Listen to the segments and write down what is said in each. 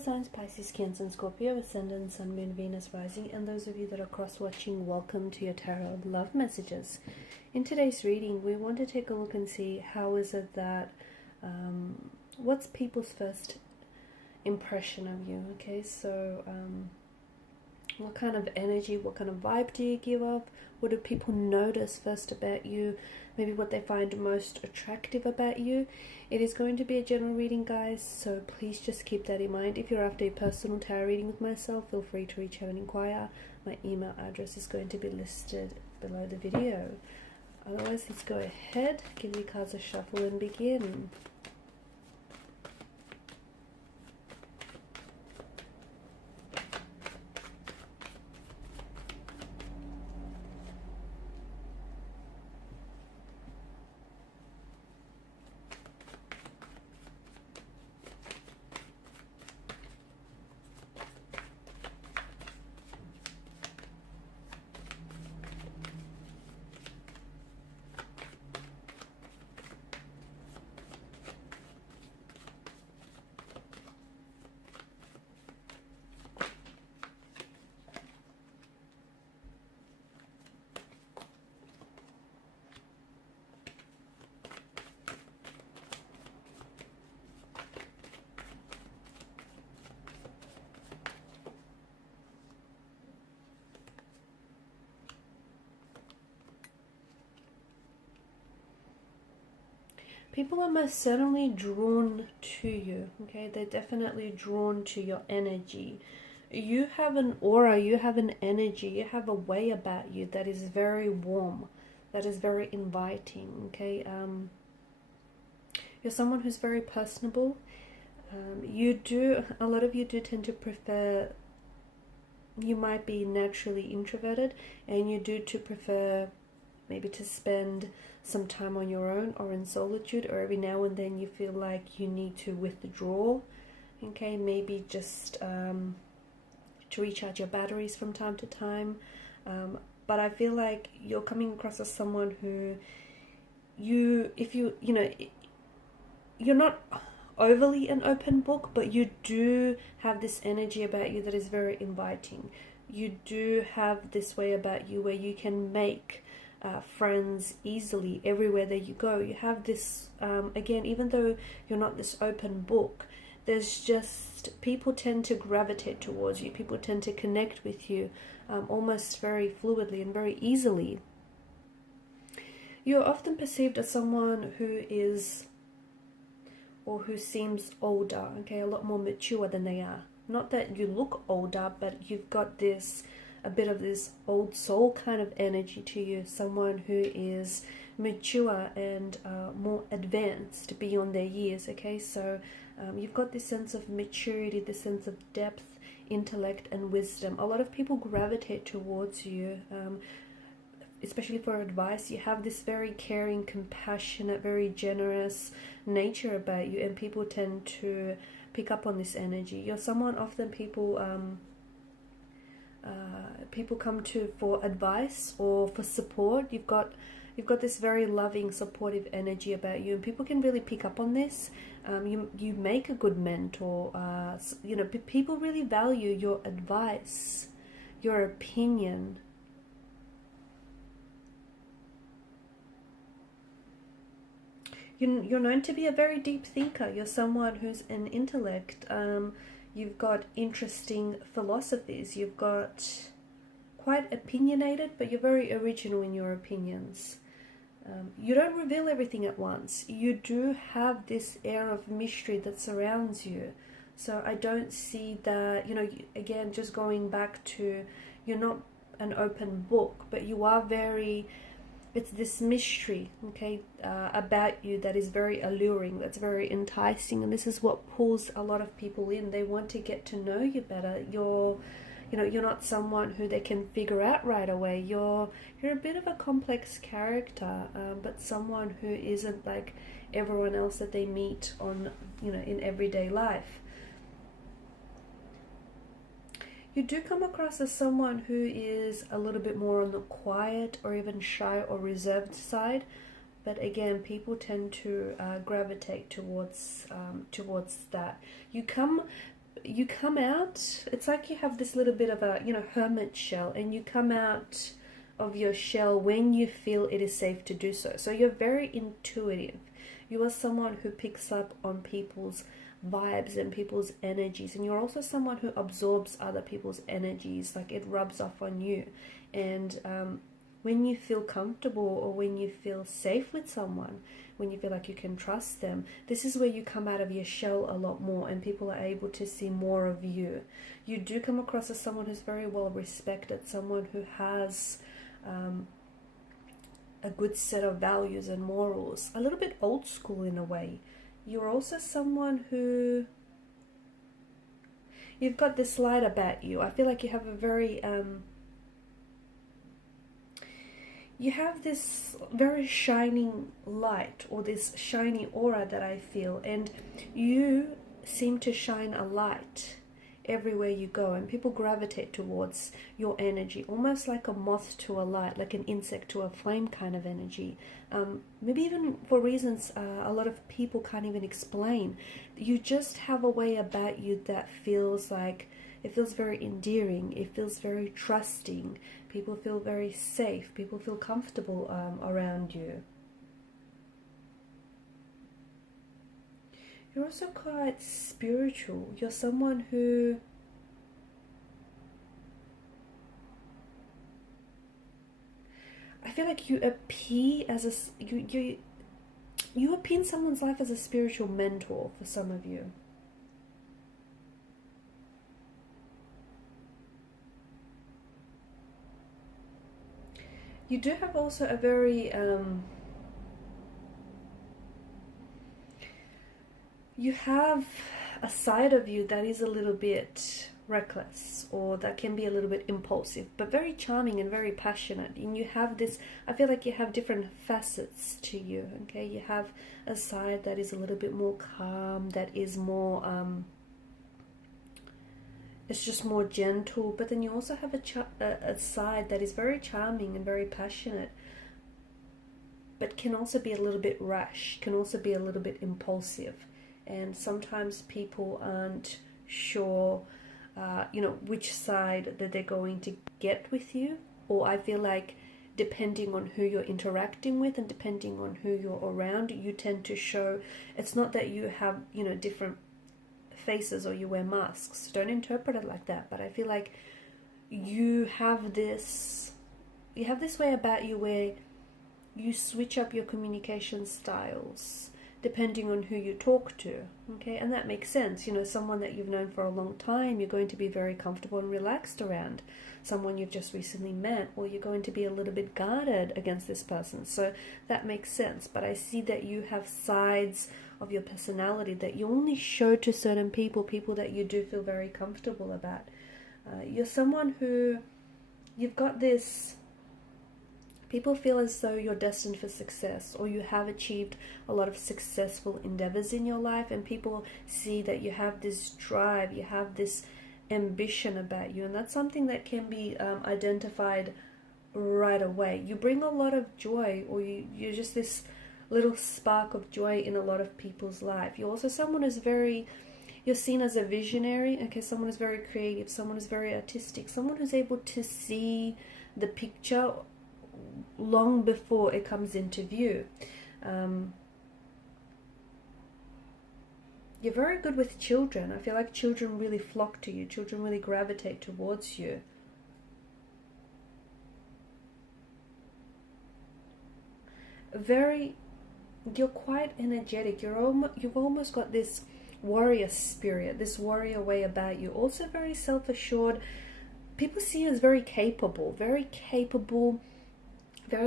signs: Pisces, Cancer, and Scorpio, Ascendant, Sun, Moon, Venus, Rising, and those of you that are cross-watching, welcome to your Tarot Love Messages. In today's reading, we want to take a look and see how is it that, what's people's first impression of you, okay? So, what kind of energy, what kind of vibe do you give off? What do people notice first about you? Maybe what they find most attractive about you. It is going to be a general reading, guys, so please just keep that in mind. If you're after a personal tarot reading with myself, feel free to reach out and inquire. My email address is going to be listed below the video. Otherwise, let's go ahead, give the cards a shuffle and begin. People are most certainly drawn to you, okay? They're definitely drawn to your energy. You have an aura, you have an energy, you have a way about you that is very warm, that is very inviting, okay? You're someone who's very personable. A lot of you do tend to prefer, you might be naturally introverted, and you do prefer maybe to spend some time on your own or in solitude, or every now and then you feel like you need to withdraw, okay? Maybe just to recharge your batteries from time to time. But I feel like you're coming across as someone who you're not overly an open book, but you do have this energy about you that is very inviting. You do have this way about you where you can make friends easily everywhere that you go. You have this, again, even though you're not this open book, there's just, people tend to gravitate towards you. People tend to connect with you almost very fluidly and very easily. You're often perceived as someone who is, or who seems older, okay, a lot more mature than they are. Not that you look older, but you've got this, a bit of this old soul kind of energy to you, someone who is mature and more advanced beyond their years, okay? So you've got this sense of maturity, this sense of depth, intellect, and wisdom. A lot of people gravitate towards you, especially for advice. You have this very caring, compassionate, very generous nature about you, and people tend to pick up on this energy. You're someone often people come to for advice or for support. You've got this very loving, supportive energy about you, and people can really pick up on this. You make a good mentor. People really value your advice, your opinion. You're known to be a very deep thinker. You're someone who's an intellect. You've got interesting philosophies. You've got quite opinionated, but you're very original in your opinions. You don't reveal everything at once. You do have this air of mystery that surrounds you. So I don't see that, again, just going back to, you're not an open book, but you are very, it's this mystery, okay, about you that is very alluring, that's very enticing, and this is what pulls a lot of people in. They want to get to know you better. You're not someone who they can figure out right away. You're a bit of a complex character, but someone who isn't like everyone else that they meet on, in everyday life. You do come across as someone who is a little bit more on the quiet or even shy or reserved side, but again, people tend to gravitate towards that. You come you come out, it's like you have this little bit of a, you know, hermit shell, and you come out of your shell when you feel it is safe to do so. So you're very intuitive. You are someone who picks up on people's vibes and people's energies, and you're also someone who absorbs other people's energies, like it rubs off on you. And when you feel comfortable, or when you feel safe with someone, when you feel like you can trust them, this is where you come out of your shell a lot more, and people are able to see more of you. You do come across as someone who's very well respected, someone who has a good set of values and morals, a little bit old school in a way. You're also someone who, you've got this light about you. I feel like you have a very you have this very shining light, or this shiny aura that I feel, and you seem to shine a light everywhere you go, and people gravitate towards your energy, almost like a moth to a light, like an insect to a flame kind of energy. Maybe even for reasons a lot of people can't even explain. You just have a way about you that feels like, it feels very endearing, it feels very trusting. People feel very safe, people feel comfortable around you. You're also quite spiritual. You're someone who, I feel like you appear as a, you appear in someone's life as a spiritual mentor for some of you. You do have also a very you have a side of you that is a little bit reckless, or that can be a little bit impulsive, but very charming and very passionate. And you have this, I feel like you have different facets to you, okay? You have a side that is a little bit more calm, that is more it's just more gentle, but then you also have a side that is very charming and very passionate, but can also be a little bit rash, can also be a little bit impulsive. And sometimes people aren't sure, you know, which side that they're going to get with you. Or I feel like depending on who you're interacting with and depending on who you're around, you tend to show, it's not that you have, you know, different faces or you wear masks. Don't interpret it like that. But I feel like you have this way about you where you switch up your communication styles depending on who you talk to, okay? And that makes sense. You know, someone that you've known for a long time, you're going to be very comfortable and relaxed around. Someone you've just recently met, or you're going to be a little bit guarded against this person. So that makes sense. But I see that you have sides of your personality that you only show to certain people that you do feel very comfortable about. You're someone who, you've got this, people feel as though you're destined for success, or you have achieved a lot of successful endeavors in your life, and people see that you have this drive, you have this ambition about you, and that's something that can be identified right away. You bring a lot of joy, or you're just this little spark of joy in a lot of people's life. You're also someone who's very, you're seen as a visionary, okay? Someone who's very creative, someone who's very artistic, someone who's able to see the picture long before it comes into view. You're very good with children. I feel like children really flock to you. Children really gravitate towards you. You're quite energetic. You've almost got this warrior spirit, this warrior way about you. Also very self-assured. People see you as very capable, very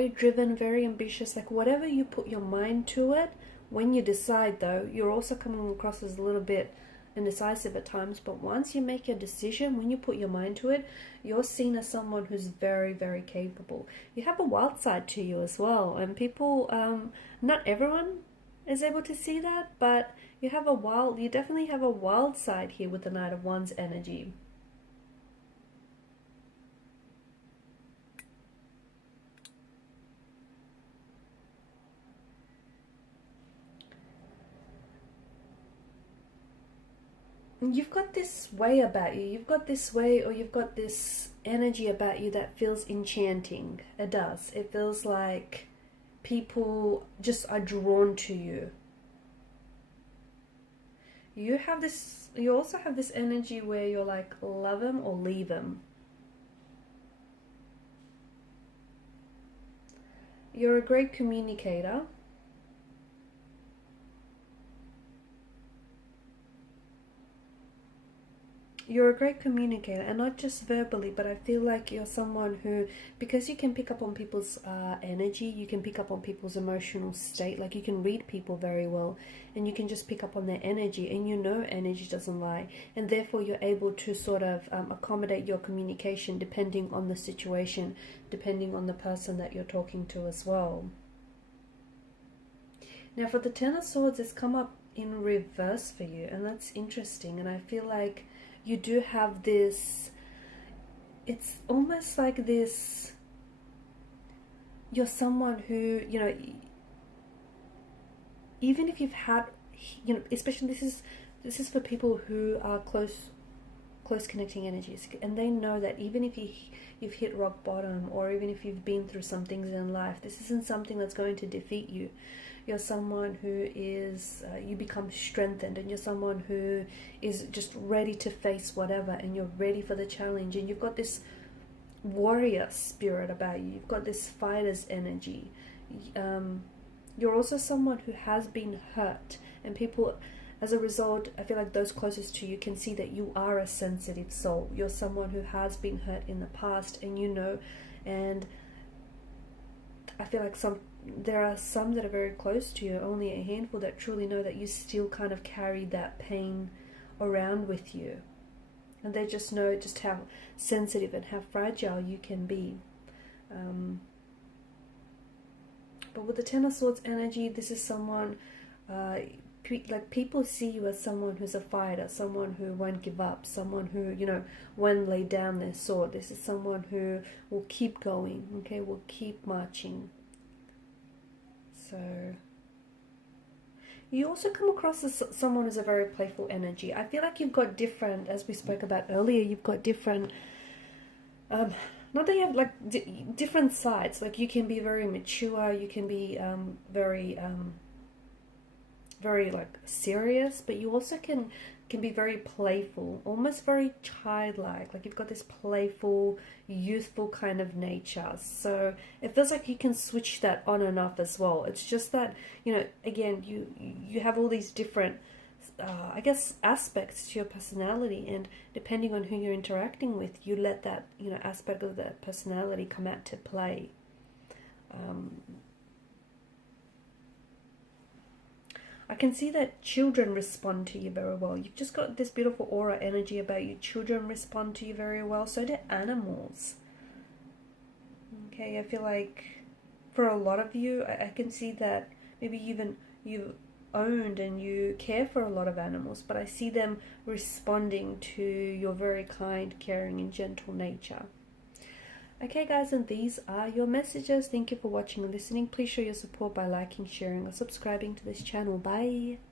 driven, very ambitious. Like whatever you put your mind to it, when you decide though, you're also coming across as a little bit indecisive at times, but once you make your decision, when you put your mind to it, you're seen as someone who's very, very capable. You have a wild side to you as well, and people, not everyone is able to see that, but you definitely have a wild side here with the Knight of Wands energy. you've got this way about you. You've got this way, or you've got this energy about you that feels enchanting. It does. It feels like people just are drawn to you. You have this, you also have this energy where you're like, love him or leave him. You're a great communicator. You're a great communicator, and not just verbally, but I feel like you're someone who, because you can pick up on people's energy, you can pick up on people's emotional state, like you can read people very well, and you can just pick up on their energy, and you know energy doesn't lie, and therefore you're able to sort of accommodate your communication depending on the situation, depending on the person that you're talking to as well. Now for the Ten of Swords, it's come up in reverse for you, and that's interesting, and I feel like you do have this, it's almost like this, you're someone who, you know, even if you've had, you know, especially this is for people who are close connecting energies, and they know that even if you've hit rock bottom, or even if you've been through some things in life, this isn't something that's going to defeat you. You're someone who is, you become strengthened, and you're someone who is just ready to face whatever, and you're ready for the challenge, and you've got this warrior spirit about you. You've got this fighter's energy. You're also someone who has been hurt, and people, as a result, I feel like those closest to you can see that you are a sensitive soul. You're someone who has been hurt in the past, and you know, and I feel like there are some that are very close to you, only a handful that truly know that you still kind of carry that pain around with you. And they just know just how sensitive and how fragile you can be. But with the Ten of Swords energy, this is someone, like people see you as someone who's a fighter, someone who won't give up, someone who, you know, won't lay down their sword. This is someone who will keep going, okay, will keep marching. So you also come across as someone who's a very playful energy. I feel like you've got different, as we spoke about earlier, you've got different, not that you have like different sides. Like you can be very mature, you can be very like serious, but you also can be very playful, almost very childlike. Like you've got this playful, youthful kind of nature. So it feels like you can switch that on and off as well. It's just that, you know, again, you have all these different, I guess, aspects to your personality, and depending on who you're interacting with, you let that, you know, aspect of that personality come out to play. I can see that children respond to you very well. You've just got this beautiful aura energy about you. Children respond to you very well. So do animals. Okay, I feel like for a lot of you, I can see that maybe even you owned and you care for a lot of animals, but I see them responding to your very kind, caring, and gentle nature. Okay guys, and these are your messages. Thank you for watching and listening. Please show your support by liking, sharing, or subscribing to this channel. Bye.